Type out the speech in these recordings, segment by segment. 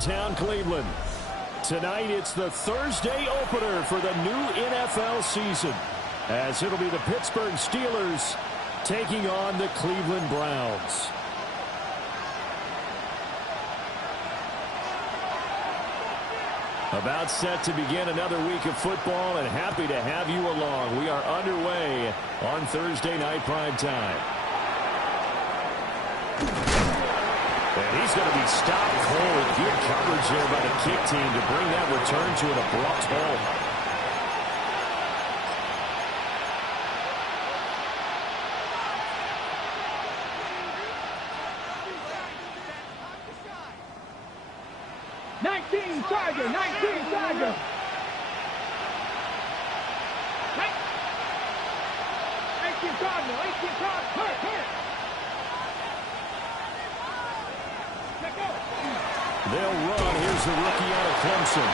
downtown Cleveland. Tonight, it's the Thursday opener for the new NFL season, as it'll be the Pittsburgh Steelers taking on the Cleveland Browns. About set to begin another week of football, and happy to have you along. We are underway on Thursday night prime time. And he's going to be stopped cold. Good coverage here by the kick team to bring that return to an abrupt halt. Tiger, 19 Tiger. 18 Cardinal, 18 Cardinal, hurt. Let go. They'll run. Here's the rookie out of Clemson.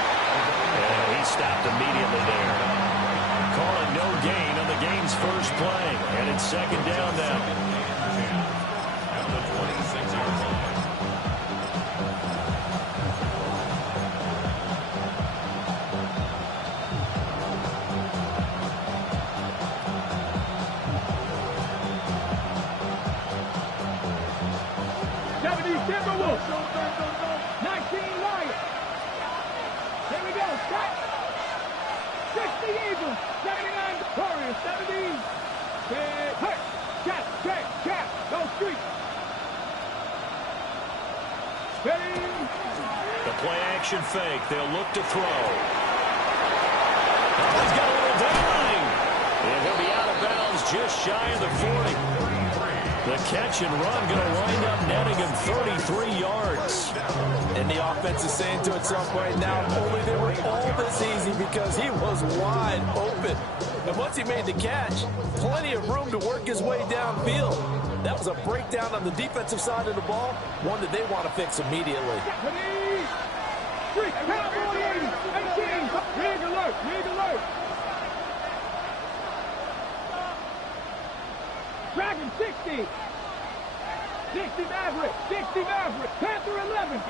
And he stopped immediately there. Call it no gain on the game's first play. And it's second down now. At the 26-yard line. Timberwolves, 19 Lions. Here we go, stop. 60 Eagles, 79 Warriors, 70. Hurt, check, go street. Steady. The play action fake, they'll look to throw. Oh, he's got a little dangling. And he'll be out of bounds just shy of the 40. The catch and run going to wind up netting him 33 yards. And the offense is saying to itself right now, only they were all this easy because he was wide open. And once he made the catch, plenty of room to work his way downfield. That was a breakdown on the defensive side of the ball, one that they want to fix immediately. Rig alert. Dragon 60 Maverick, Panther 11.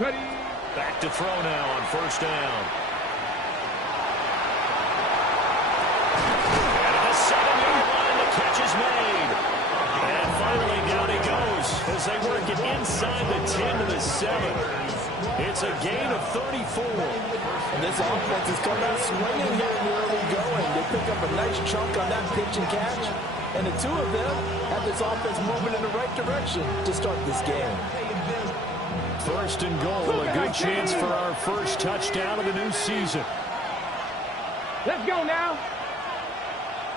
Ready. Back to throw now on first down. And at the 7-yard line, the catch is made. And finally down he goes as they work it inside the 10 to the 7. It's a gain of 34. And this offense has come out swinging here in the early going. They pick up a nice chunk on that pitch and catch. And the two of them have this offense moving in the right direction to start this game. First and goal, a good chance for our first touchdown of the new season. Let's go now.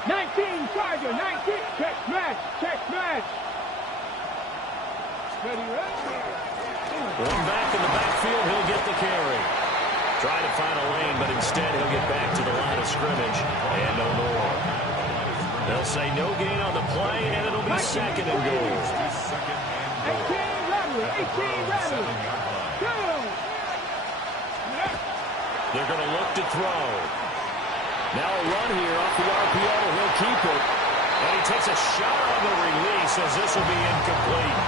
19 Tiger, 19. Check smash. Ready. One back in the backfield, he'll get the carry. Try to find a lane, but instead he'll get back to the line of scrimmage. And no more. They'll say no gain on the play, and it'll be second and goal. 18 Rattler. They're going to look to throw. Now a run here off the RPO. He'll keep it. And he takes a shot on the release as this will be incomplete.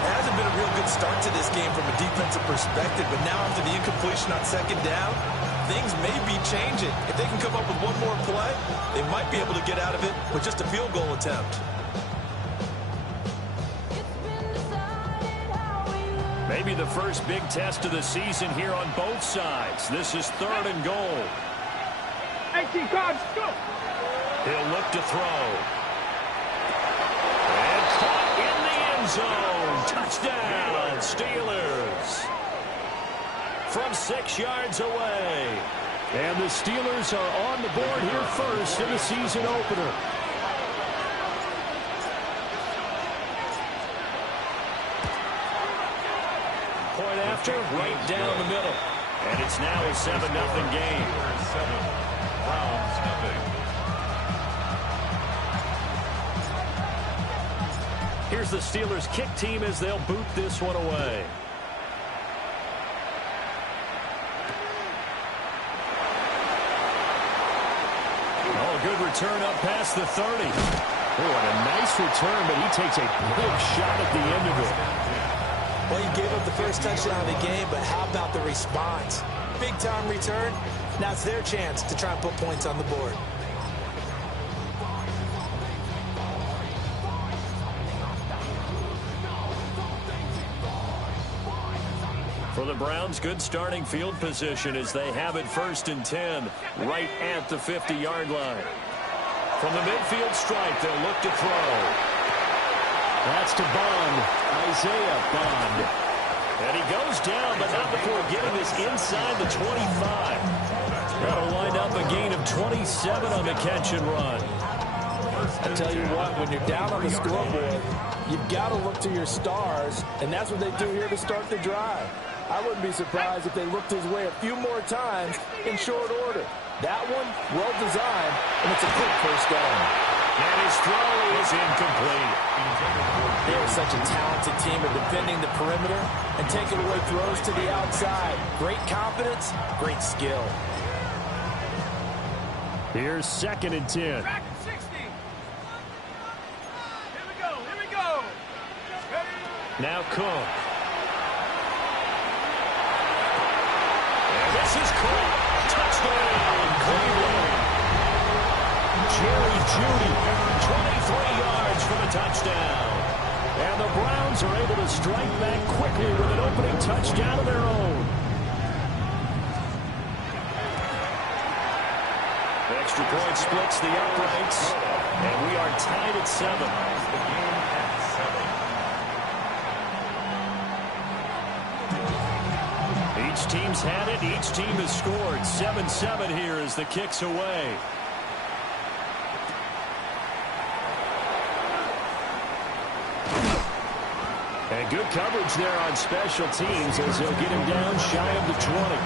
It hasn't been a real good start to this game from a defensive perspective, but now after the incompletion on second down, things may be changing. If they can come up with one more play, they might be able to get out of it with just a field goal attempt. Maybe the first big test of the season here on both sides. This is third and goal. 18 cards, go! He'll look to throw. And caught in the end zone. Touchdown, Steelers. From 6 yards away. And the Steelers are on the board here first in the season opener. Point after, right down the middle. And it's now a 7-0 game. Browns nothing. Here's the Steelers kick team as they'll boot this one away. Oh, good return up past the 30. Oh, and a nice return, but he takes a big shot at the end of it. Well, he gave up the first touchdown of the game, but how about the response? Big-time return. Now it's their chance to try and put points on the board. For the Browns, good starting field position as they have it 1st and 10, right at the 50-yard line. From the midfield stripe, they'll look to throw. That's to Bond, Isaiah Bond. And he goes down, but not before getting this inside the 25. That'll wind up a gain of 27 on the catch and run. I tell you what, when you're down on the scoreboard, you've got to look to your stars, and that's what they do here to start the drive. I wouldn't be surprised if they looked his way a few more times in short order. That one, well designed, and it's a quick first down. And his throw is incomplete. They are such a talented team at defending the perimeter and taking away throws to the outside. Great confidence, great skill. Here's 2nd and 10. Back at 60. Here we go. Here we go. Ready? Now Cook. And this is Cook. Touchdown, Cleveland. Jerry Jeudy, 23 yards for the touchdown. And the Browns are able to strike back quickly with an opening touchdown of their own. Extra point splits the uprights, and we are tied at 7. Each team's had it. Each team has scored. 7-7 here as the kick's away. And good coverage there on special teams as they'll get him down shy of the 20.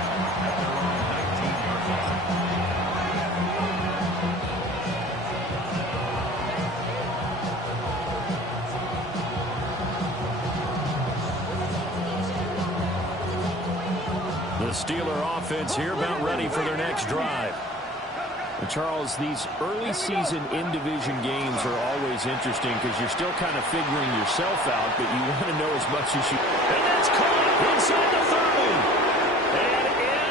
The Steeler offense here about ready for their next drive. And Charles, these early season in-division games are always interesting because you're still kind of figuring yourself out, but you want to know as much as you... And that's caught inside the 30. And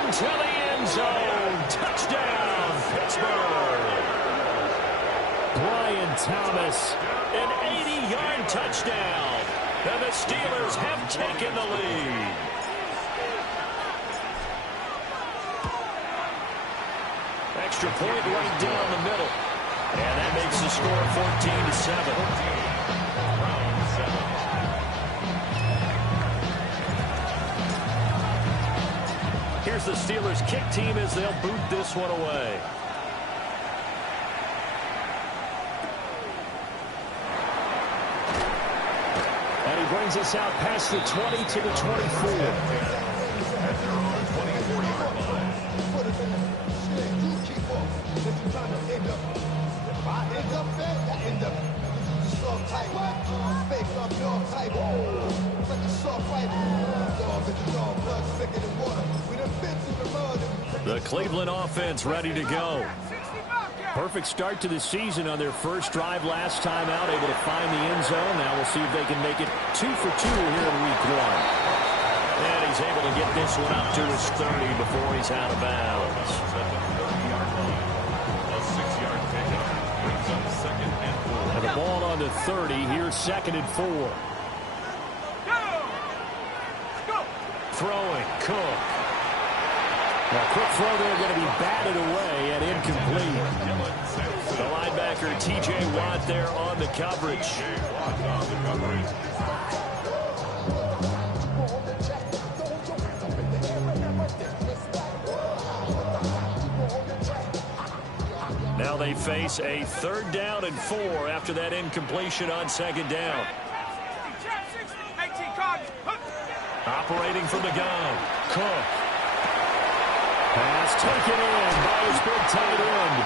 into the end zone. Touchdown, Pittsburgh. Brian Thomas. An 80-yard touchdown. And the Steelers have taken the lead. Extra point right down the middle. And that makes the score 14-7. Here's the Steelers kick team as they'll boot this one away. And he brings us out past the 20 to the 24. The Cleveland offense ready to go. Perfect start to the season on their first drive last time out, able to find the end zone. Now we'll see if they can make it 2 for 2 here in week 1. And he's able to get this one up to his 30 before he's out of bounds. And the ball on the 30. Here's 2nd and 4. Throwing, Cook. Now, quick throw there going to be batted away and incomplete. The linebacker, T.J. Watt, there on the coverage. Now they face a 3rd down and 4 after that incompletion on 2nd down. Operating from the gun, Cook. Pass taken in by his big tight end.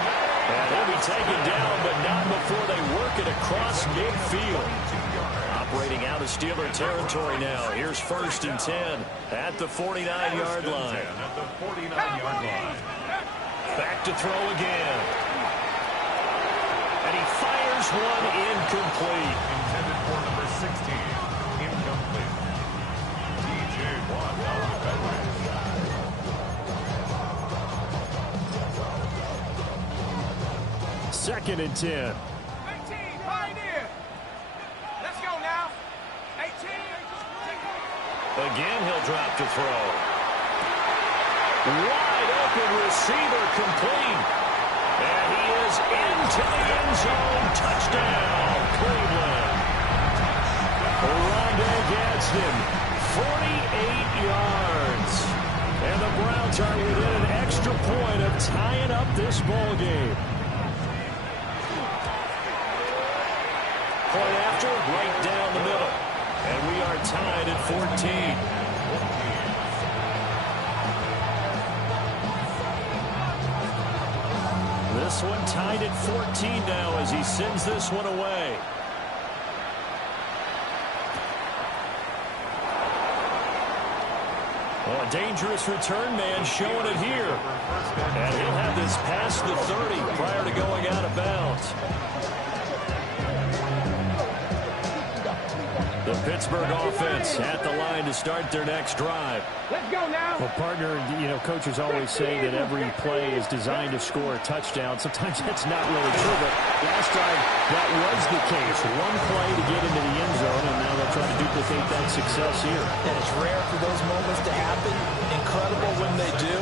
And he'll be taken down, but not before they work it across midfield. Operating out of Steeler territory now. Here's 1st and 10 at the 49-yard line. Back to throw again. And he he fires one incomplete. Intended for number 16. Incomplete. DJ Watt out of the coverage. Second and 10. 18, Pioneer. Let's go now. 18. Again, he'll drop to throw. Wide open receiver complete. And he is into the end zone. Touchdown, Cleveland. Rondé Gadsden, 48 yards. And the Browns are within an extra point of tying up this ball game. Point after, right down the middle. And we are tied at 14. This one tied at 14 now as he sends this one away. Well, a dangerous return man showing it here. And he'll have this past the 30 prior to going out of bounds. The Pittsburgh offense at the line to start their next drive. Let's go now. Well, partner, you know, coaches always say that every play is designed to score a touchdown. Sometimes that's not really true, but last time that was the case. One play to get into the end zone, and now they'll try to duplicate that success here. And it's rare for those moments to happen. Incredible when they do.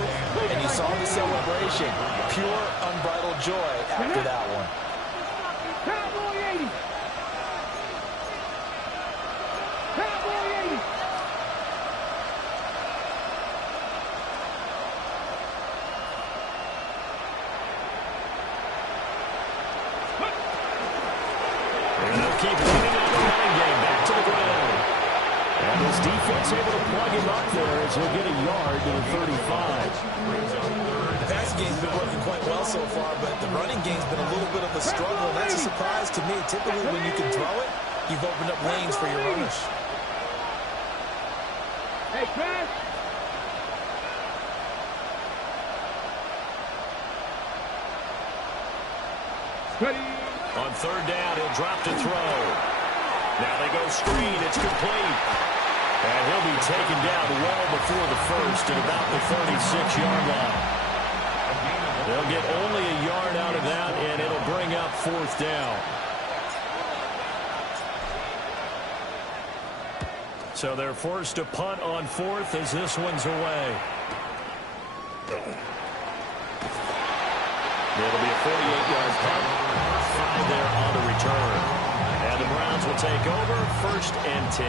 And you saw the celebration. Pure, unbridled joy after that one. Cowboy 80. Cowboy 80. And they'll keep leading on the running game back to the ground. And this defense able to plug him up there as he'll get a yard to the 35. The passing game's been working quite well so far, but the running game's been a little bit of a struggle. And that's a surprise to me. Typically, when you can throw it, you've opened up lanes for your runners. Hey, Chris. Ready. On third down, he'll drop to throw. Now they go screen. It's complete. And he'll be taken down well before the first at about the 36-yard line. They'll get only a yard out of that, and it'll bring up fourth down. So they're forced to punt on fourth as this one's away. It'll be a 48-yard punt. 5 there on the return. And the Browns will take over first and 10.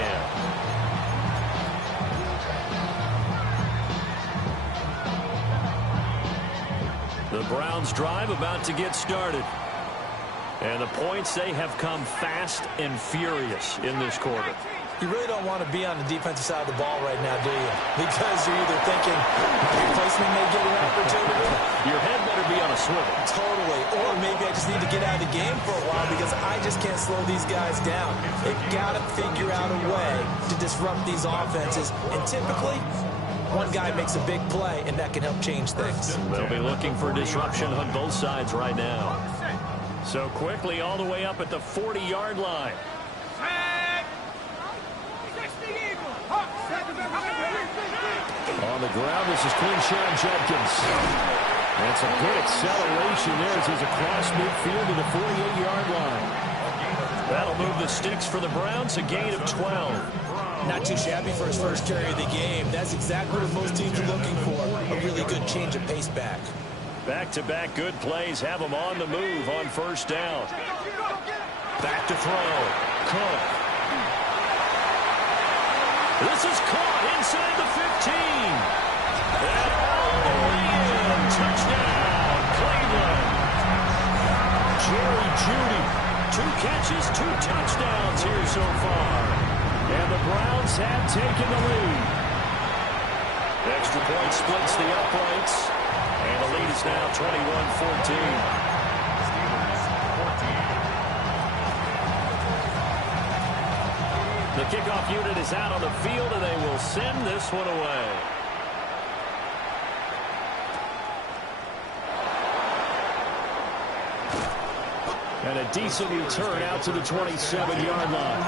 The Browns drive about to get started. And the points, they have come fast and furious in this quarter. You really don't want to be on the defensive side of the ball right now, do you? Because you're either thinking, my replacement may get an opportunity. Your head better be on a swivel. Totally. Or maybe I just need to get out of the game for a while because I just can't slow these guys down. They've got to figure out a way to disrupt these offenses. And typically, one guy makes a big play, and that can help change things. They'll be looking for disruption on both sides right now. So quickly all the way up at the 40-yard line. On the ground, this is Quinshawn Judkins. That's a good acceleration there as he's across midfield to the 48-yard line. That'll move the sticks for the Browns, a gain of 12. Not too shabby for his first carry of the game. That's exactly what most teams are looking for. A really good change of pace back. Back-to-back good plays have him on the move on first down. Back to throw. Cook. This is caught inside the 15. And all the way in. Touchdown, Cleveland. Jerry Jeudy. 2 catches, 2 touchdowns here so far. And the Browns have taken the lead. Extra point splits the uprights. And the lead is now 21-14. The kickoff unit is out on the field, and they will send this one away. And a decent return out to the 27-yard line.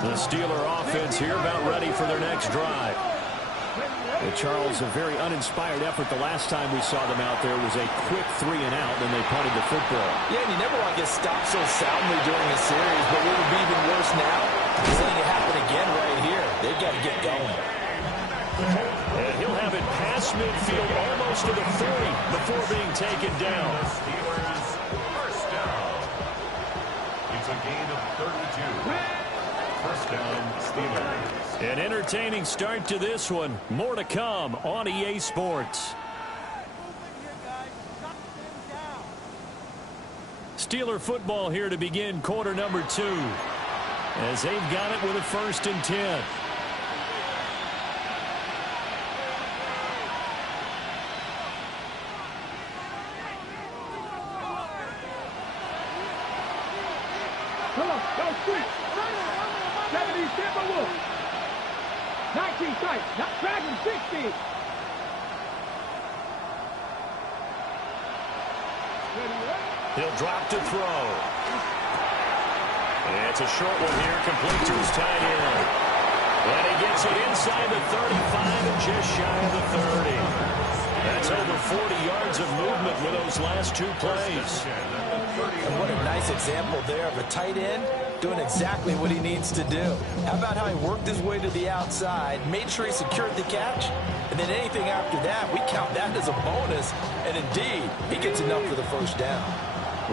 The Steeler offense here about ready for their next drive. And Charles, a very uninspired effort the last time we saw them out there was a quick 3-and-out, then they punted the football. Yeah, and you never want to get stopped so soundly during a series, but what would be even worse now is letting it happen again right here. They've got to get going. And he'll have it past midfield almost to the 40 before being taken down. Steelers first down. It's a gain of 32. First down, Steelers. An entertaining start to this one. More to come on EA Sports. Steeler football here to begin quarter number 2. As they've got it with a 1st and 10. Come on, go street. 70 Timberwolves. 19 sight, not Dragon 60. He'll drop to throw. And it's a short one here, complete to his tight end. And he gets it inside the 35 and just shy of the 30. That's over 40 yards of movement with those last 2 plays. And what a nice example there of a tight end doing exactly what he needs to do. How about how he worked his way to the outside, made sure he secured the catch, and then anything after that, we count that as a bonus. And indeed, he gets enough for the first down.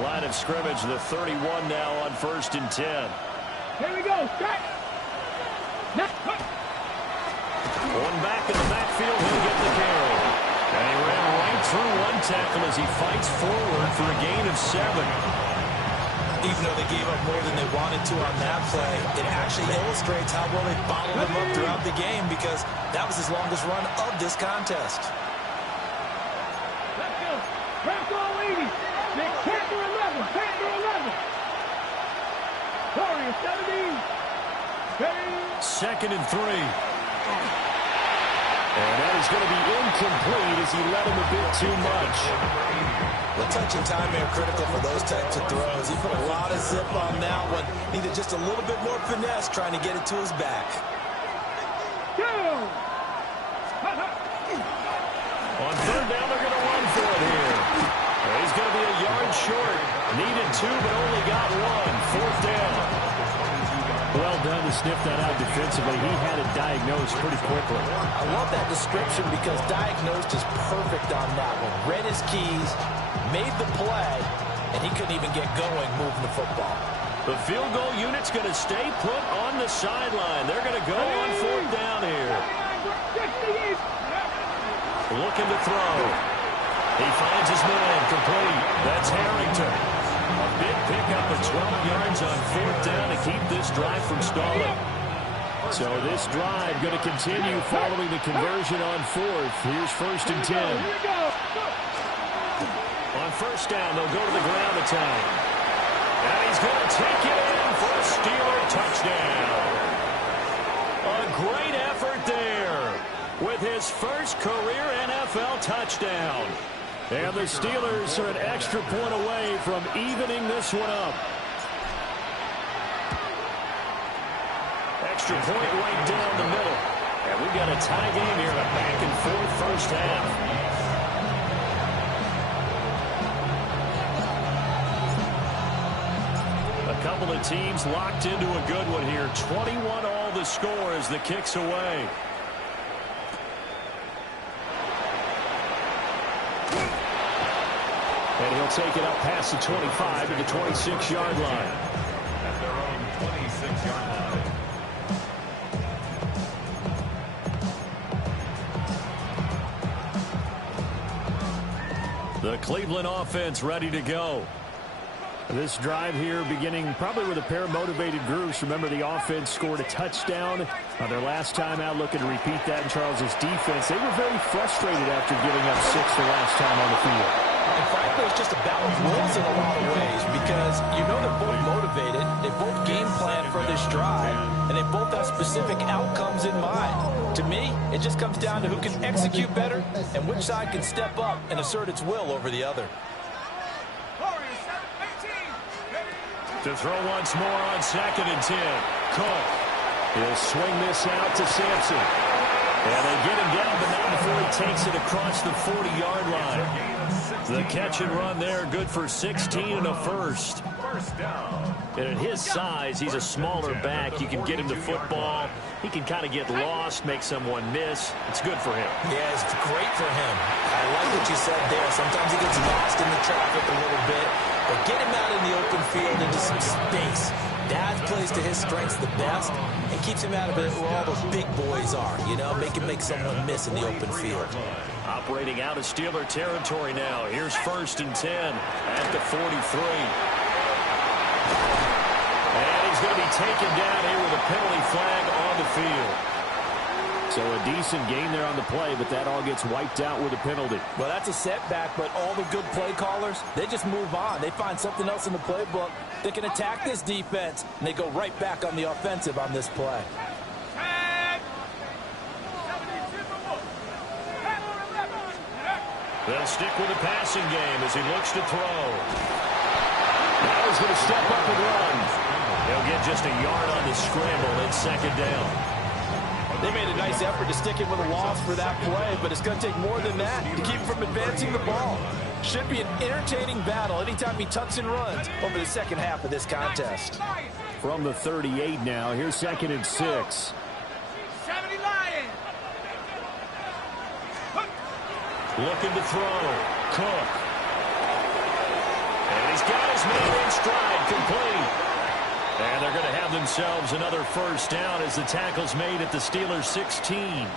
Line of scrimmage, the 31 now on 1st and 10. Here we go, strike. One back in the backfield, he'll get the carry. And he ran right through one tackle as he fights forward for a gain of 7. Even though they gave up more than they wanted to on that play, it actually illustrates how well they bottled him up throughout the game because that was his longest run of this contest. Let's go. Crack all 80. Big Panther 11. Panther 11. Warrior 17. 2nd and 3. And that is going to be incomplete as he led him a bit too much. The touch and time are critical for those types of throws. He put a lot of zip on that one. Needed just a little bit more finesse trying to get it to his back. On 3rd down, they're going to run for it here. He's going to be a yard short. Needed 2, but only got 1. 4th down. Well done to sniff that out defensively. He had it diagnosed pretty quickly. I love that description because diagnosed is perfect on that one. Read his keys, made the play, and he couldn't even get going moving the football. The field goal unit's going to stay put on the sideline. They're going to go on 4th down here. Looking to throw. He finds his man complete. That's Harrington. A big pickup of 12 yards on 4th down to keep this drive from stalling. So this drive going to continue following the conversion on 4th. Here's 1st and 10. On 1st down, they'll go to the ground attack. And he's going to take it in for a Steeler touchdown. A great effort there with his first career NFL touchdown. And the Steelers are an extra point away from evening this one up. Extra point right down the middle. And we've got a tie game here, a back and forth first half. A couple of teams locked into a good one here. 21 all the score as the kick's away. And he'll take it up past the 25 to the 26-yard line. At their own 26-yard line. The Cleveland offense ready to go. This drive here beginning probably with a pair of motivated groups. Remember, the offense scored a touchdown on their last time out. Looking to repeat that in Charles's defense. They were very frustrated after giving up 6 the last time on the field. And frankly, it's just a battle of wills in a lot of ways because because you know they're both motivated. They both game plan for this drive, and they both have specific outcomes in mind. To me, it just comes down to who can execute better and which side can step up and assert its will over the other. To throw once more on 2nd and 10. Cook. He'll swing this out to Sampson. And they get him down, but not before he takes it across the 40-yard line. The catch and run there, good for 16 and a first. And at his size, he's a smaller back. You can get him the football. He can kind of get lost, make someone miss. It's good for him. Yeah, it's great for him. I like what you said there. Sometimes he gets lost in the traffic a little bit. But get him out in the open field into some space. That plays to his strengths the best and keeps him out of it where all those big boys are, you know, make someone miss in the open field. Operating out of Steeler territory now. Here's 1st and 10 at the 43. And he's going to be taken down here with a penalty flag on the field. So a decent gain there on the play, but that all gets wiped out with a penalty. Well, that's a setback, but all the good play callers, they just move on. They find something else in the playbook that can attack this defense, and they go right back on the offensive on this play. They'll stick with the passing game as he looks to throw. Now he's going to step up and run. He'll get just a yard on the scramble. It's 2nd down. They made a nice effort to stick it with a loss for that play, but it's going to take more than that to keep him from advancing the ball. Should be an entertaining battle anytime he tucks and runs over the second half of this contest. From the 38 now, here's 2nd and 6. Looking to throw. Cook. And he's got his man in stride, complete. And they're going to have themselves another first down as the tackle's made at the Steelers' 16.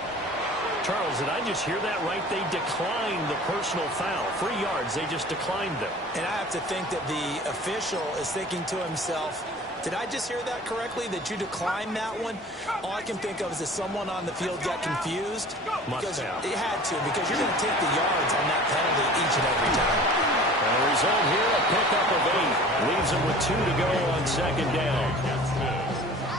Charles, did I just hear that right? They declined the personal foul. 3 yards, they just declined them. And I have to think that the official is thinking to himself, did I just hear that correctly, that you declined that one? All I can think of is that someone on the field got confused. Because it had to, because you're going to take the yards on that penalty each and every time. And the result here, a pickup of 8. Leaves them with 2 to go on 2nd down.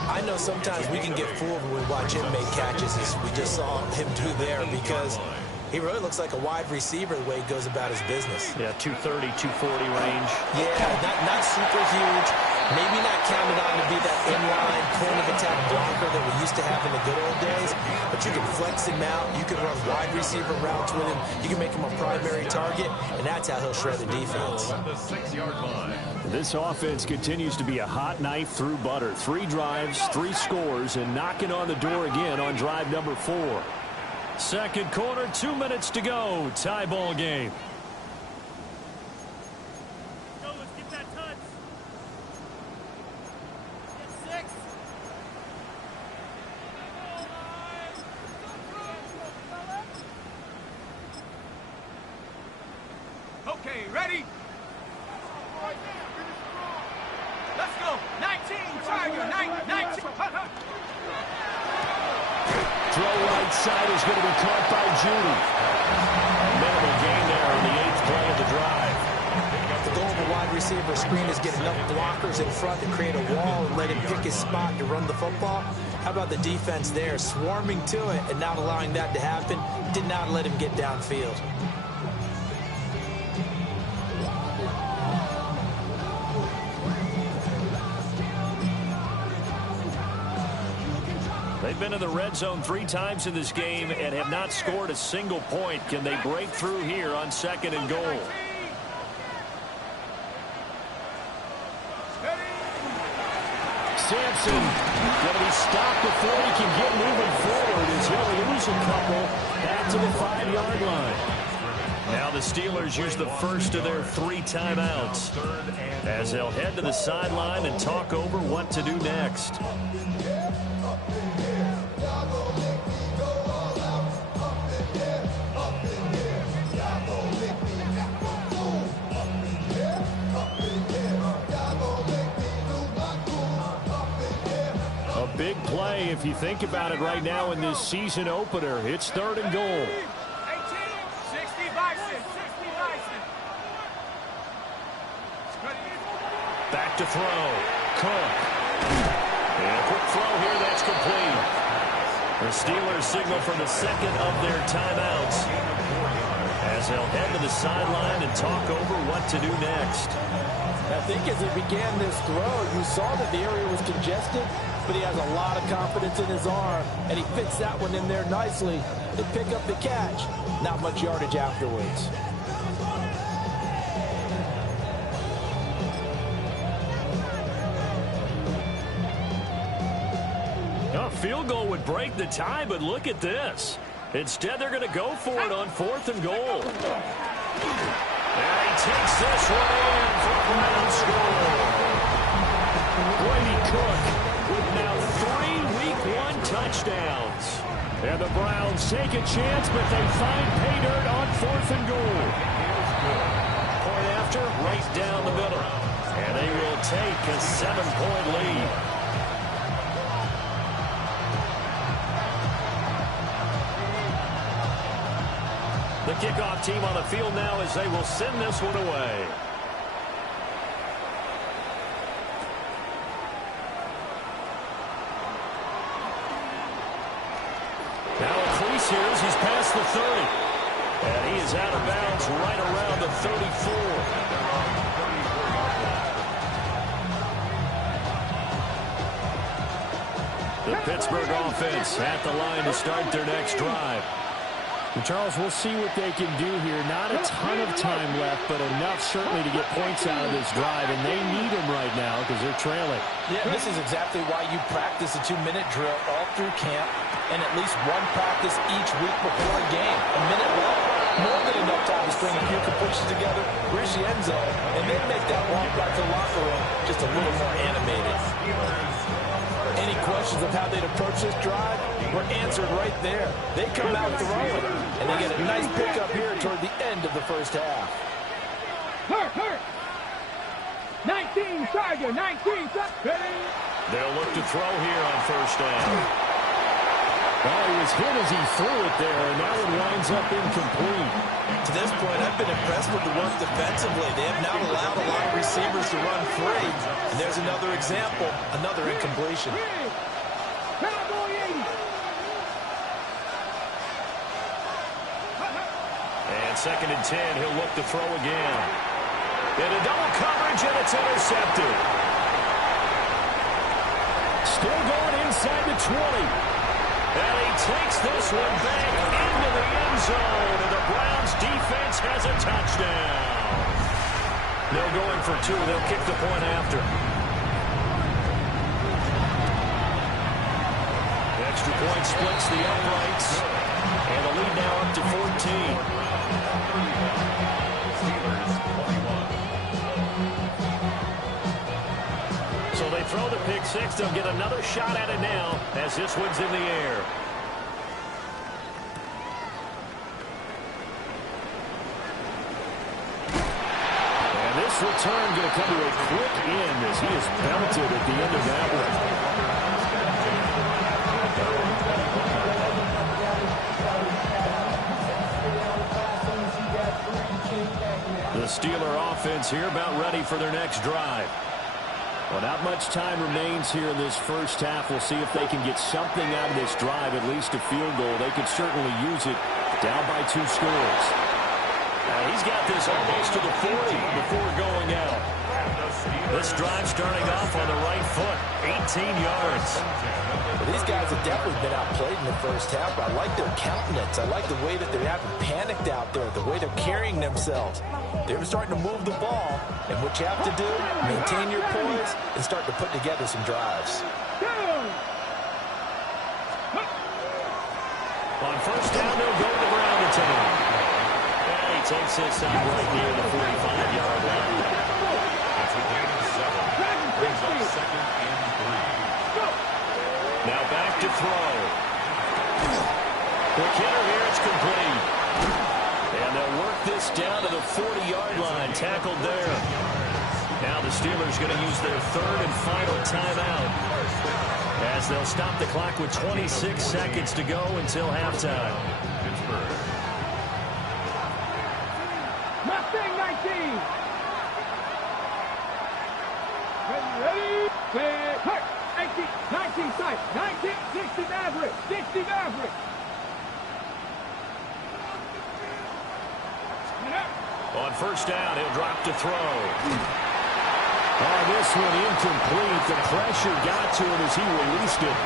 I know sometimes we can get fooled when we watch him make catches, as we just saw him do there, because he really looks like a wide receiver the way he goes about his business. Yeah, 230, 240 range. Yeah, not super huge. Maybe not counted on to be that inline point-of-attack blocker that we used to have in the good old days, but you can flex him out. You can run wide receiver routes with him. You can make him a primary target, and that's how he'll shred the defense. This offense continues to be a hot knife through butter. 3 drives, 3 scores, and knocking on the door again on drive number 4. Second quarter, 2 minutes to go. Tie ball game. Okay, ready? Let's go. 19, Tiger, 19. Throw right side is going to be caught by Judy. Minimal gain there on the 8th play of the drive. The goal of a wide receiver screen is get enough blockers in front to create a wall and let him pick his spot to run the football. How about the defense there, swarming to it and not allowing that to happen? Did not let him get downfield. They've been in the red zone 3 times in this game and have not scored a single point. Can they break through here on 2nd and goal? Sampson going to be stopped before he can get moving forward as he'll lose a couple back to the 5-yard line. Now the Steelers use the first of their 3 timeouts as they'll head to the sideline and talk over what to do next. A big play if you think about it right now in this season opener. It's 3rd and goal. 18, 60 Bison, 60 Bison. Back to throw. Cook. And a quick throw here. That's complete. The Steelers signal for the second of their timeouts as they'll head to the sideline and talk over what to do next. I think as he began this throw, you saw that the area was congested, but he has a lot of confidence in his arm, and he fits that one in there nicely. They pick up the catch. Not much yardage afterwards. A field goal would break the tie, but look at this. Instead, they're going to go for it on 4th and goal. And he takes this one in for the Browns score. Brady Cook with now 3 Week 1 touchdowns. And the Browns take a chance, but they find pay dirt on 4th and goal. Point after, right down the middle. And they will take a 7-point lead. The kickoff team on the field now as they will send this one away. Now a crease here as he's past the 30. And he is out of bounds right around the 34. The Pittsburgh offense at the line to start their next drive. And Charles, we'll see what they can do here. Not a ton of time left, but enough certainly to get points out of this drive, and they need them right now because they're trailing. Yeah, this is exactly why you practice a 2-minute drill all through camp and at least one practice each week before a game. A minute left, more than enough time to string a few completions together, reach the end zone, and then make that walk back to the locker room just a little more animated. Any questions of how they'd approach this drive were answered right there. They come out throwing, and they get a nice pickup here toward the end of the first half. Hurt. 19, Tiger, 19. They'll look to throw here on first down. Well, he was hit as he threw it there, and that one winds up incomplete. To this point, I've been impressed with the work defensively. They have now allowed a lot of receivers to run free. And there's another example, another incompletion. Cowboy 80. And 2nd and 10, he'll look to throw again. Into double coverage, and it's intercepted. Still going inside the 20. And he takes this one back into the end zone, and the Browns defense has a touchdown. They're going for 2. They'll kick the point after. The extra point splits the uprights, and the lead now up to 14. So they throw the pick six. They'll get another shot at it now as this one's in the air. And this return going to come to a quick end as he is belted at the end of that one. The Steeler offense here about ready for their next drive. Well, not much time remains here in this first half. We'll see if they can get something out of this drive, at least a field goal. They could certainly use it down by 2 scores. He's got this almost to the 40 before going out. This drive starting off on the right foot, 18 yards. Well, these guys have definitely been outplayed in the first half, but I like their countenance. I like the way that they haven't panicked out there, the way they're carrying themselves. They're starting to move the ball, and what you have to do, maintain your poise and start to put together some drives. On first down, they'll go to Brown to take. And he takes this out right near the 45-yard line. That's a gain of 7. Brings up 2nd and 3. Now back to throw. The hitter here, it's complete. And they'll work this down to the 40-yard line, tackled there. Now the Steelers going to use their 3rd and final timeout as they'll stop the clock with 26 seconds to go until halftime. Pittsburgh. Mustang 19. Hurt. 18, 19 sight. 19, 60 Maverick. 60 Maverick. On first down, he'll drop to throw. Oh, this one incomplete. The pressure got to him as he released it.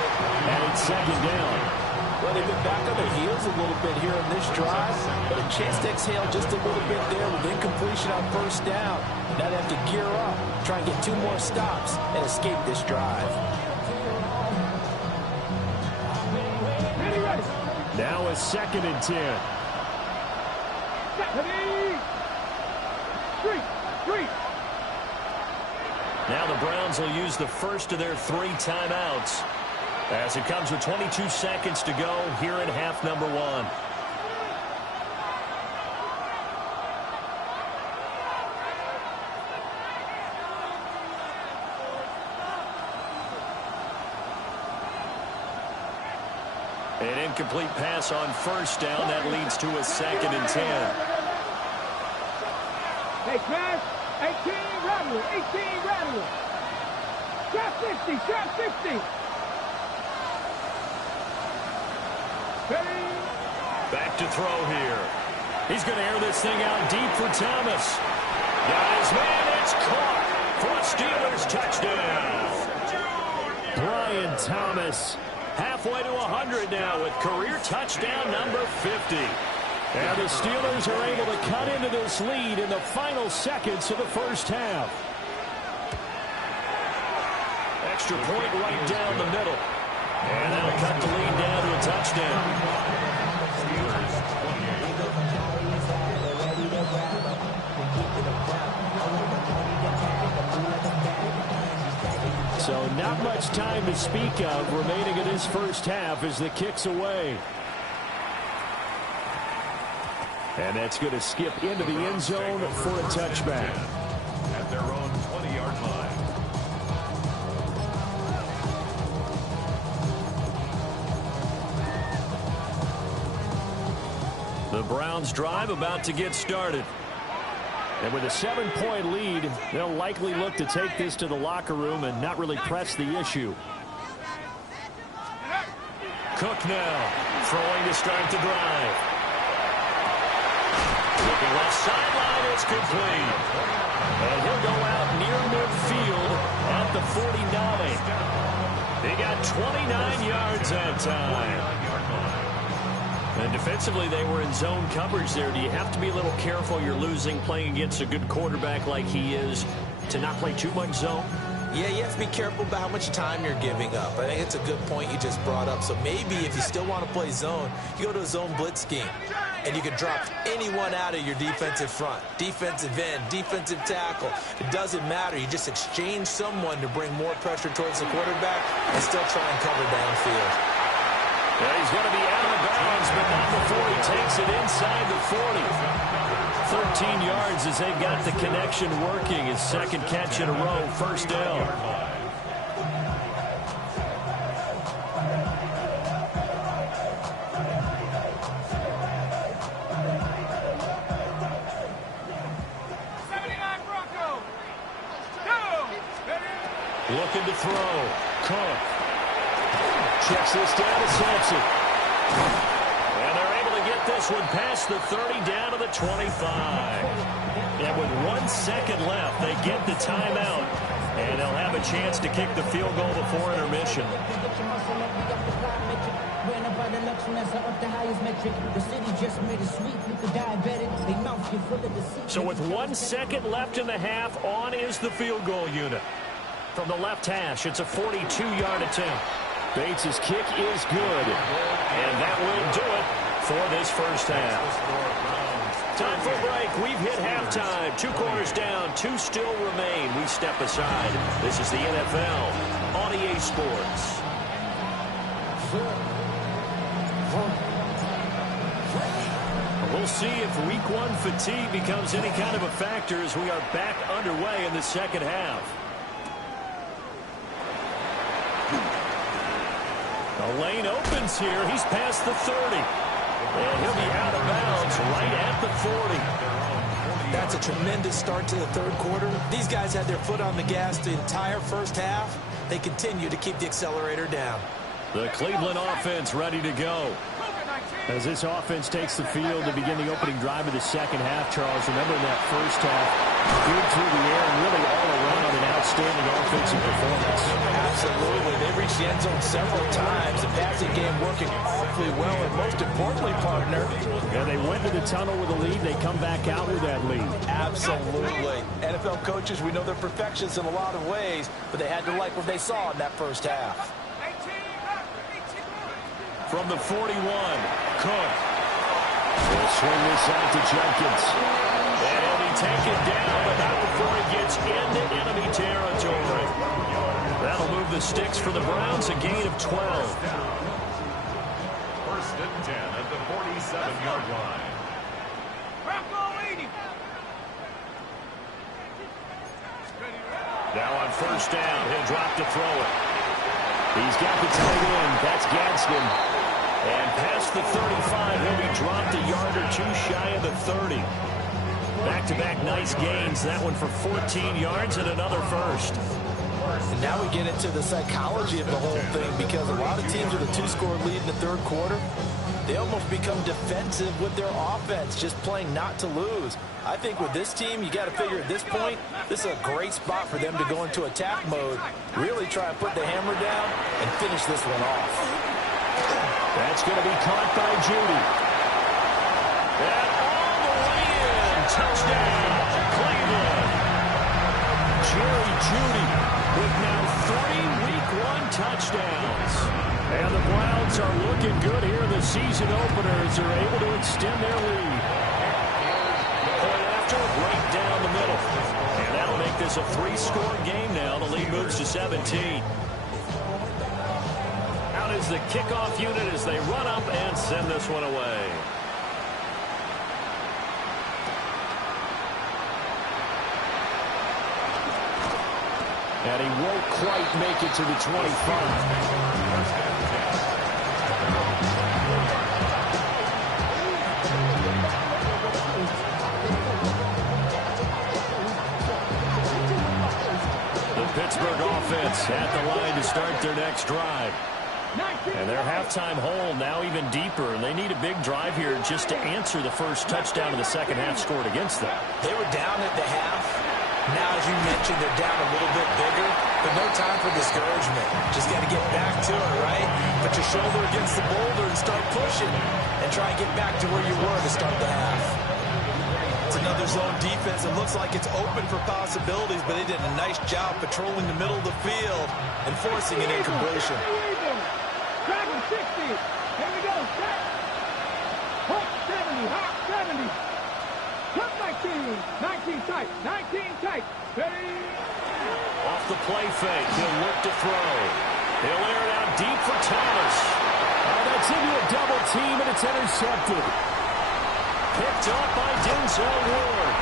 And it's second down. Well, they've been back on their heels a little bit here on this drive, but a chance to exhale just a little bit there with incompletion on first down. Now they have to gear up, try and get 2 more stops, and escape this drive. Now a 2nd and 10. Now the Browns will use the first of their 3 timeouts as it comes with 22 seconds to go here in half number 1. An incomplete pass on first down. That leads to a 2nd and 10. Hey, Crash. 18, rattle. 18, rattle. Shot 50, shot 50. Back to throw here. He's going to air this thing out deep for Thomas. Got his man. It's caught for a Steelers touchdown. Brian Thomas. Halfway to 100 now with career touchdown number 50. And the Steelers are able to cut into this lead in the final seconds of the first half. Extra point right down the middle. And that'll cut the lead down to a touchdown. So not much time to speak of remaining in this first half as the kick's away. And that's going to skip into the end zone for a touchback. At their own 20-yard line. The Browns drive about to get started. And with a 7-point lead, they'll likely look to take this to the locker room and not really press the issue. Cook now throwing to start the drive. Looking left sideline, it's complete. And he'll go out near midfield at the 49. He got 29 yards that time. And defensively, they were in zone coverage there. Do you have to be a little careful? You're losing playing against a good quarterback like he is to not play too much zone? Yeah, you have to be careful about how much time you're giving up. I think it's a good point you just brought up. So maybe if you still want to play zone, you go to a zone blitz scheme. And you can drop anyone out of your defensive front. Defensive end, defensive tackle. It doesn't matter. You just exchange someone to bring more pressure towards the quarterback and still try and cover downfield. Yeah, he's going to be out of bounds, but not before he takes it inside the 40. 13 yards as they've got the connection working. His 2nd catch in a row, first down. Looking to throw. Cook. Checks this down to Sampson. And they're able to get this one past the 30 down to the 25. And with 1 second left, they get the timeout. And they'll have a chance to kick the field goal before intermission. So with 1 second left in the half, on is the field goal unit. From the left hash, it's a 42-yard attempt. Bates' kick is good. And that will do it for this first half. Time for a break. We've hit halftime. 2 quarters down, 2 still remain. We step aside. This is the NFL on EA Sports. We'll see if Week 1 fatigue becomes any kind of a factor as we are back underway in the second half. The lane opens here. He's past the 30. And he'll be out of bounds right at the 40. That's a tremendous start to the third quarter. These guys had their foot on the gas the entire first half. they continue to keep the accelerator down. The Cleveland offense ready to go. As this offense takes the field to begin the opening drive of the second half, Charles, remember in that first half, good through the air and really all around an outstanding offensive performance. Absolutely. They reached the end zone several times. The passing game working awfully well, and most importantly, partner. Yeah, they went to the tunnel with a lead. They come back out with that lead. Absolutely. NFL coaches, we know they're perfectionists in a lot of ways, but they had to like what they saw in that first half. From the 41, Cook. He'll swing this out to Jenkins. And he'll be taken down, but not before he gets into enemy territory. That'll move the sticks for the Browns, a gain of 12. First and 10 at the 47-yard line. Now on first down, he'll drop to throw it. He's got the tight end. That's Gadsden. And past the 35, he'll be dropped a yard or two shy of the 30. Back-to-back nice gains. That one for 14 yards and another first. And now we get into the psychology of the whole thing, because a lot of teams with a two-score lead in the third quarter, they almost become defensive with their offense, just playing not to lose. I think with this team, you got to figure at this point, this is a great spot for them to go into attack mode, really try and put the hammer down and finish this one off. That's going to be caught by Judy. And all the way in. Touchdown, Cleveland. Jerry Judy with now 3 Week 1 touchdowns. And the Browns are looking good here in the season opener as they're able to extend their lead. Point after, right down the middle. And that'll make this a 3-score game now. The lead moves to 17. Is the kickoff unit as they run up and send this one away. And he won't quite make it to the 25. Pittsburgh offense at the line to start their next drive. And their halftime hole now even deeper, and they need a big drive here just to answer the first touchdown of the second half scored against them. They were down at the half. Now, as you mentioned, they're down a little bit bigger, but no time for discouragement. Just got to get back to it, right? Put your shoulder against the boulder and start pushing, and try and get back to where you were to start the half. It's another zone defense. It looks like it's open for possibilities, but they did a nice job patrolling the middle of the field and forcing an incompletion. Dragon 60. Here we go. Set. Hawk 70. Hawk 70. Cut 19. 19 tight. 19 tight. Ready. Off the play fake. He'll look to throw. He'll air it out deep for Thomas. Oh, that's into a double team, and it's intercepted. Picked up by Denzel Ward.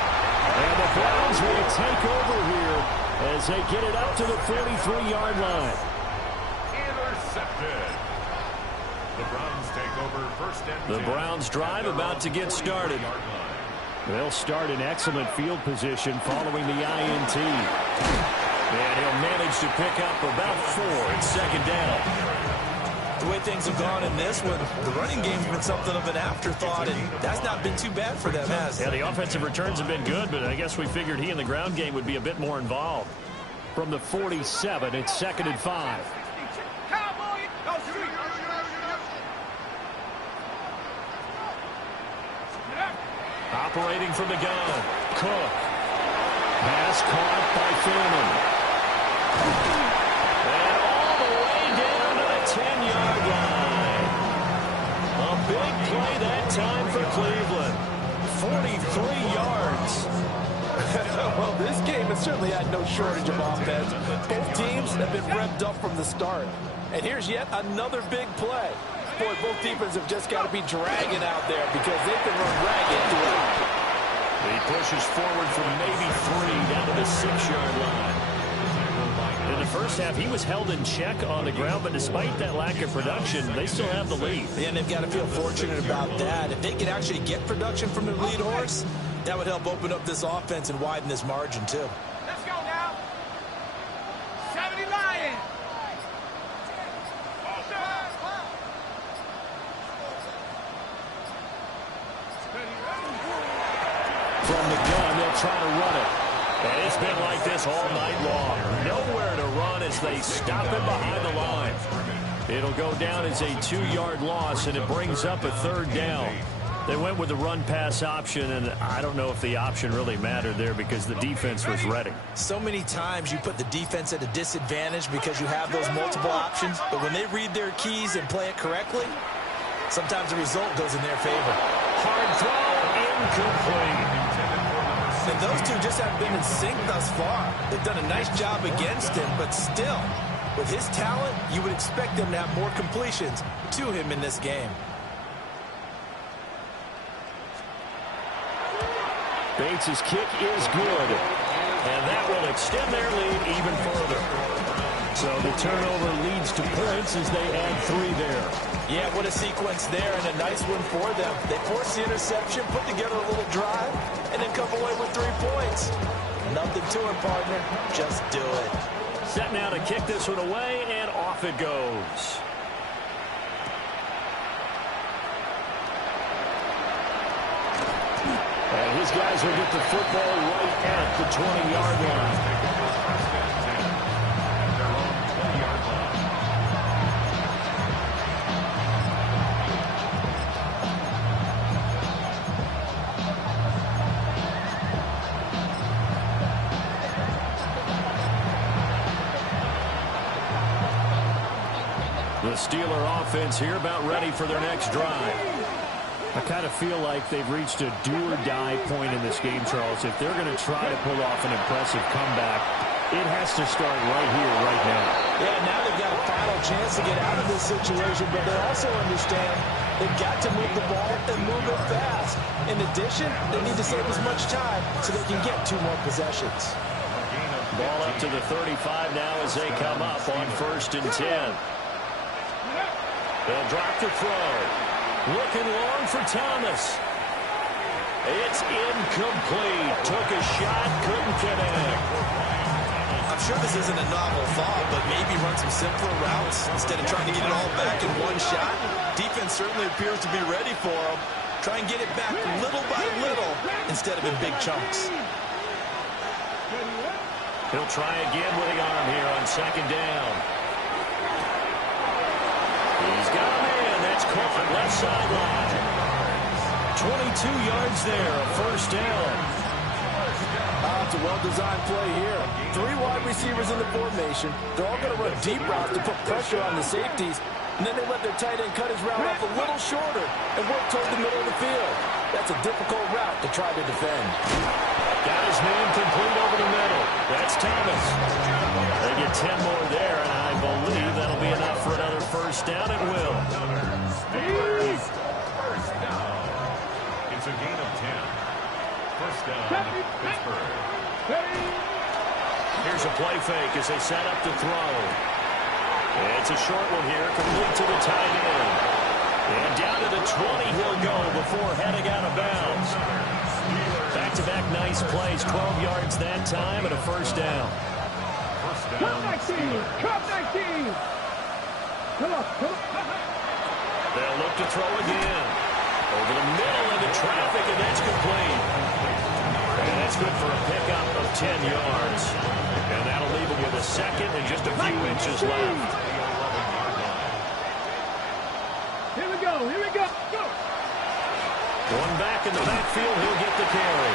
And the Browns will take over here as they get it up to the 43-yard line. Intercepted. The Browns take over first and 10. The Browns drive about to get started. They'll start in excellent field position following the INT. And he'll manage to pick up about 4 at second down. The way things have gone in this one, the running game's been something of an afterthought, and that's not been too bad for them, has it? Yeah, the offensive returns have been good, but I guess we figured he in the ground game would be a bit more involved. From the 47, it's second and 5. Operating from the gun, Cook. Pass caught by Foreman. And all the way down to the 10-yard line. A big play that time for Cleveland. 43 yards. Well, this game has certainly had no shortage of offense. Both teams have been revved up from the start. And here's yet another big play. Boy, both defenses have just got to be dragging out there because they've been run ragged throughout. He pushes forward from maybe 3 down to the 6-yard line. In the first half, he was held in check on the ground, but despite that lack of production, they still have the lead. And they've got to feel fortunate about that. If they can actually get production from their lead horse, that would help open up this offense and widen this margin, too. Let's go now. 70 Lions. from the gun. They'll try to run it. And it's been like this all night long. Nowhere to run as they stop him behind the line. It'll go down as a 2-yard loss, and it brings up a 3rd down. They went with the run-pass option, and I don't know if the option really mattered there because the defense was ready. So many times you put the defense at a disadvantage because you have those multiple options, but when they read their keys and play it correctly, sometimes the result goes in their favor. Hard throw, incomplete. And those two just haven't been in sync thus far. They've done a nice job against him, but still, with his talent, you would expect them to have more completions to him in this game. Bates' kick is good, and that will extend their lead even further. So the turnover leads to points as they add 3 there. Yeah, what a sequence there, and a nice one for them. They force the interception, put together a little drive, and then come away with 3 points. Nothing to it, partner. Just do it. Set now to kick this one away, and off it goes. And his guys will get the football right at the 20-yard line. The Steeler offense here about ready for their next drive. I kind of feel like they've reached a do-or-die point in this game, Charles. If they're going to try to pull off an impressive comeback, it has to start right here, right now. Yeah, now they've got a final chance to get out of this situation, but they also understand they've got to move the ball and move it fast. In addition, they need to save as much time so they can get 2 more possessions. Ball up to the 35 now as they come up on 1st and 10. They'll drop the throw. Looking long for Thomas. It's incomplete. Took a shot, couldn't connect. I'm sure this isn't a novel thought, but maybe run some simpler routes instead of trying to get it all back in one shot. Defense certainly appears to be ready for him. Try and get it back little by little instead of in big chunks. He'll try again with the arm here on 2nd down. He's got a man. That's caught left sideline. 22 yards there, a 1st down. It's a well-designed play here. 3 wide receivers in the formation. They're all going to run deep routes to put pressure on the safeties. And then they let their tight end cut his route off a little shorter and work toward the middle of the field. That's a difficult route to try to defend. Got his man complete over the middle. That's Thomas. They get 10 more there, and I believe that'll be enough for another 1st down. It will. First down. It's a gain of 10. 1st down, Pittsburgh. Here's a play fake as they set up to throw. It's a short one here, complete to the tight end. And down to the 20 he'll go before heading out of bounds. Back-to-back nice plays, 12 yards that time and a 1st down. Come 19! Come 19! Come on, come on. They'll look to throw again. Over the middle into traffic, and that's complete. And that's good for a pickup of 10 yards. And that'll leave him with a 2nd and just a few inches left. Here we go, here we go, go! One back in the backfield, he'll get the carry.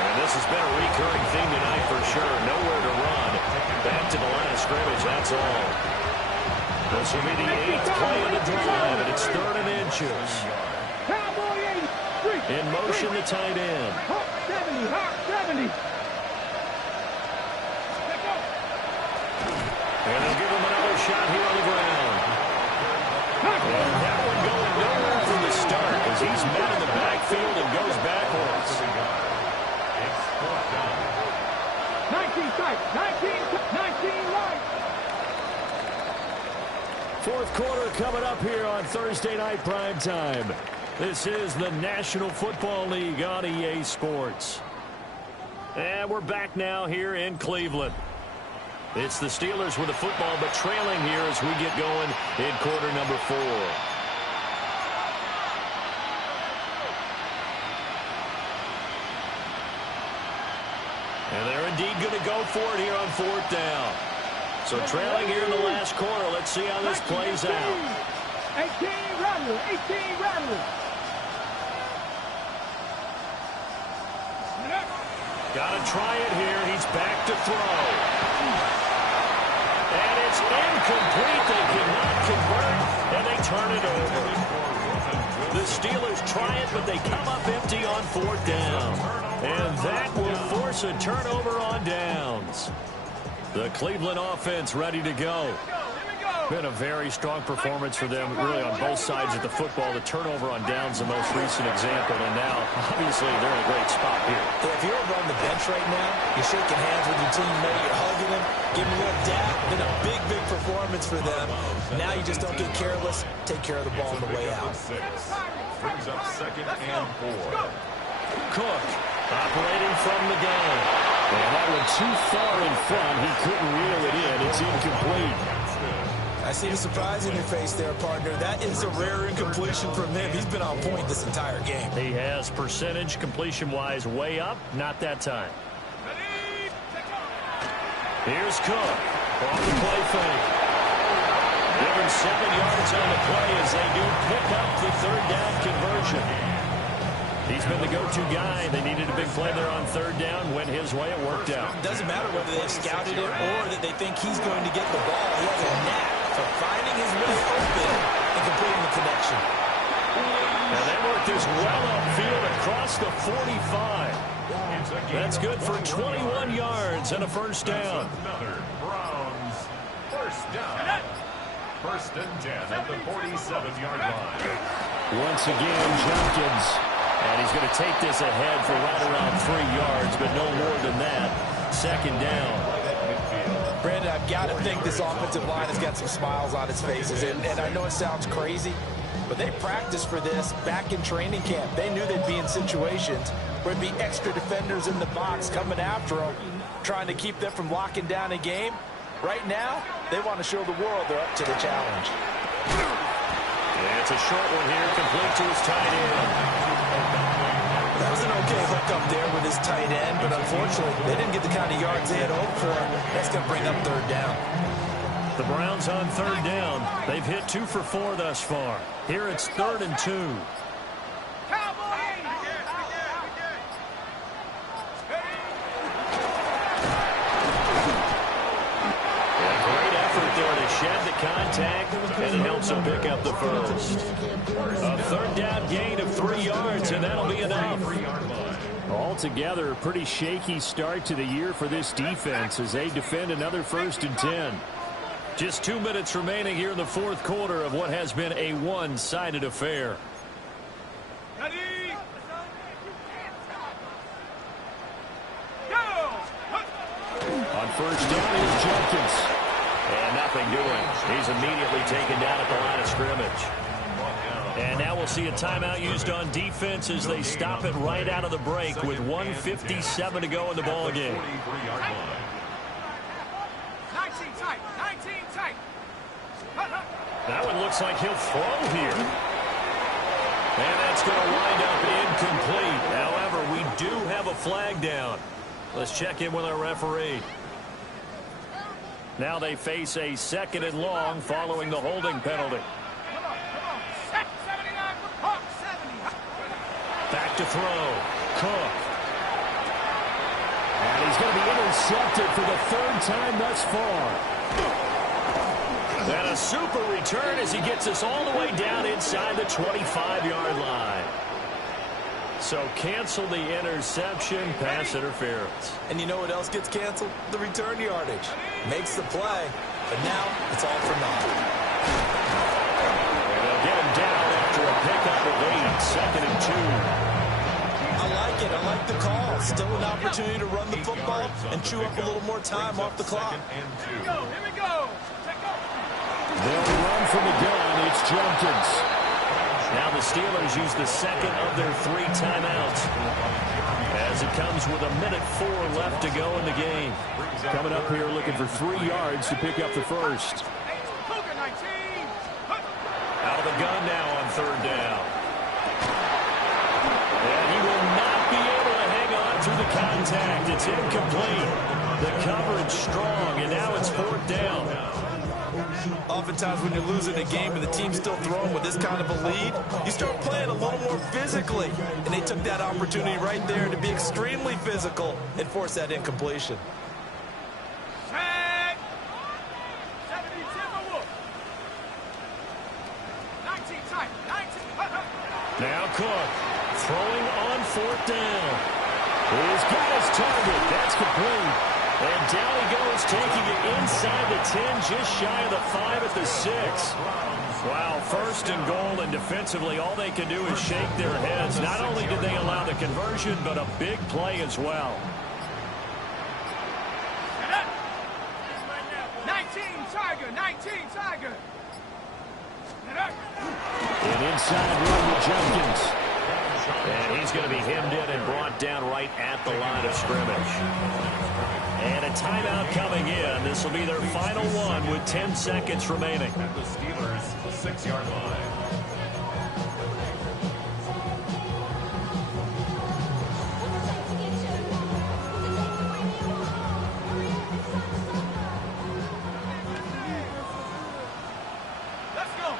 And this has been a recurring theme tonight for sure. Nowhere to run. Back to the line of scrimmage, that's all. This will be the 8th play of the drive, and it's 3rd and inches. In motion, the tight end. 70, 70. And they'll give him another shot here on the ground. And that one going nowhere from the start as he's met in the backfield and goes backwards. 19 tight, 19 right. 4th quarter coming up here on Thursday night prime time. This is the National Football League on EA Sports. And we're back now here in Cleveland. It's the Steelers with the football, but trailing here as we get going in quarter number 4. indeed going to go for it here on 4th down. So trailing here in the last quarter. Let's see how this plays out. 18 Rattler, 18 Rattler. Got to try it here. He's back to throw. And it's incomplete. They cannot convert, and they turn it over. The Steelers try it, but they come up empty on 4th down. And that will force a turnover on downs. The Cleveland offense ready to go. Been a very strong performance for them, really, on both sides of the football. The turnover on downs, the most recent example, and now, obviously, they're in a great spot here. If you're over on the bench right now, you're shaking hands with your teammate, you're hugging him, giving him a little dap. Been a big, big performance for them. Now you just don't get careless. Take care of the ball on the way out. Brings up 2nd and 4. Cook operating from the gun. And that one too far in front. He couldn't reel it in. It's incomplete. I see the surprise in your face there, partner. That is a rare incompletion from him. He's been on point this entire game. He has percentage completion-wise way up. Not that time. Here's Cook. Off the play fake. Given 7 yards on the play as they do pick up the 3rd down conversion. He's been the go-to guy. They needed a big play there on 3rd down. Went his way. It worked out. It doesn't matter whether they've scouted it or that they think he's going to get the ball. He has a knack for finding his way open and completing the connection. And they worked this well upfield across the 45. That's good for 21 yards and a 1st down. Another Browns 1st down. 1st and 10 at the 47-yard line. Once again, Jenkins. And he's going to take this ahead for right around 3 yards, but no more than that. 2nd down. Brandon, I've got to think this offensive line has got some smiles on its faces. And I know it sounds crazy, but they practiced for this back in training camp. They knew they'd be in situations where there'd be extra defenders in the box coming after them, trying to keep them from locking down a game. Right now, they want to show the world they're up to the challenge. And it's a short one here, complete to his tight end. That was an okay hook up there with his tight end, but unfortunately, they didn't get the kind of yards they had hoped for. That's going to bring up 3rd down. The Browns on 3rd down. They've hit 2 for 4 thus far. Here it's 3rd and 2. Shed the contact, and it helps him pick up the 1st. A 3rd down gain of 3 yards, and that'll be enough. Altogether, a pretty shaky start to the year for this defense as they defend another 1st and 10. Just 2 minutes remaining here in the 4th quarter of what has been a one-sided affair. On 1st down is Jenkins. And nothing doing. He's immediately taken down at the line of scrimmage. And now we'll see a timeout used on defense as they stop it right out of the break with 1:57 to go in the ball game. 19 tight, 19 tight. That one looks like he'll throw here. And that's going to wind up incomplete. However, we do have a flag down. Let's check in with our referee. Now they face a 2nd and long following the holding penalty. Back to throw. Cook. And he's going to be intercepted for the 3rd time thus far. And a super return as he gets us all the way down inside the 25-yard line. So cancel the interception, pass interference. And you know what else gets canceled? The return yardage. Makes the play, but now it's all for naught. And they'll get him down after a pickup of 8, 2nd and 2. I like it. I like the call. Still an opportunity to run the football and chew up a little more time off the clock. Here we go. They'll run from the gun. It's Jenkins. Now the Steelers use the 2nd of their 3 timeouts as it comes with 1:04 left to go in the game. Coming up here looking for 3 yards to pick up the 1st. Out of the gun now on 3rd down. And he will not be able to hang on through the contact. It's incomplete. The coverage strong, and now it's 4th down. Oftentimes when you're losing a game and the team's still throwing with this kind of a lead, you start playing a little more physically. And they took that opportunity right there to be extremely physical and force that incompletion. Set. 72 Wolf. 19 tight. 19. Now Cook throwing on 4th down. He's got his target. That's complete. And down he goes, taking it inside the 10, just shy of the 5 at the 6. Wow, 1st and goal, and defensively, all they can do is shake their heads. Not only did they allow the conversion, but a big play as well. 19 Tiger. 19 Tiger. And inside run with Jenkins. And he's going to be hemmed in and brought down right at the line of scrimmage. And a timeout coming in. This will be their final one with 10 seconds remaining. At the Steelers' 6-yard line. Let's go.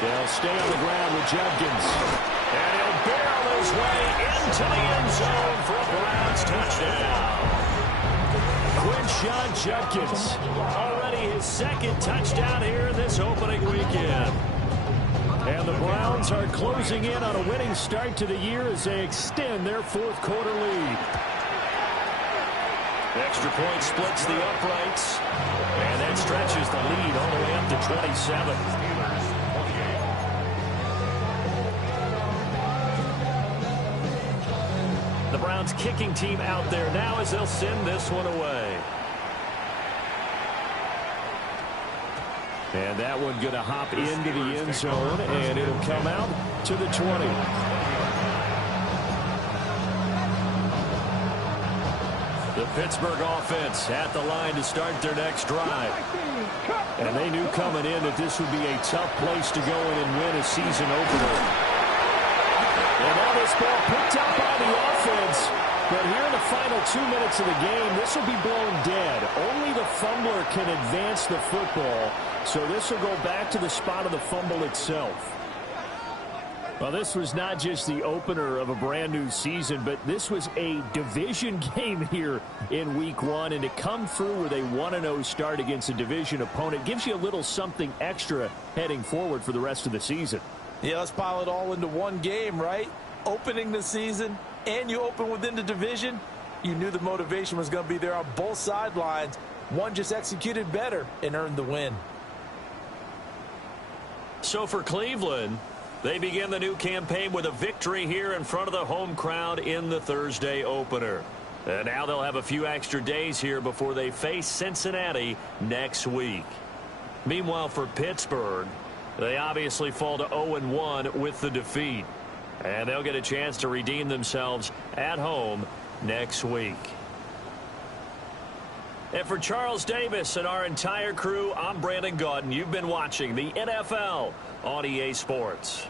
They'll stay on the ground with Jenkins. And he'll barrel his way into the end zone for a Browns touchdown. Quinshon Judkins, already his 2nd touchdown here in this opening weekend. And the Browns are closing in on a winning start to the year as they extend their 4th quarter lead. Extra point splits the uprights, and that stretches the lead all the way up to 27. The Browns kicking team out there now as they'll send this one away. And that one going to hop into the end zone, and it'll come out to the 20. The Pittsburgh offense at the line to start their next drive. And they knew coming in that this would be a tough place to go in and win a season opener. And now this ball picked up by the offense. But here in the final 2 minutes of the game, this will be blown dead. Only the fumbler can advance the football. So this will go back to the spot of the fumble itself. Well, this was not just the opener of a brand new season, but this was a division game here in week 1. And to come through with a 1-0 start against a division opponent gives you a little something extra heading forward for the rest of the season. Yeah, let's pile it all into one game, right? Opening the season, and you open within the division. You knew the motivation was going to be there on both sidelines. One just executed better and earned the win. So for Cleveland, they begin the new campaign with a victory here in front of the home crowd in the Thursday opener. And now they'll have a few extra days here before they face Cincinnati next week. Meanwhile, for Pittsburgh, they obviously fall to 0-1 with the defeat. And they'll get a chance to redeem themselves at home next week. And for Charles Davis and our entire crew, I'm Brandon Gaudin. You've been watching the NFL on EA Sports.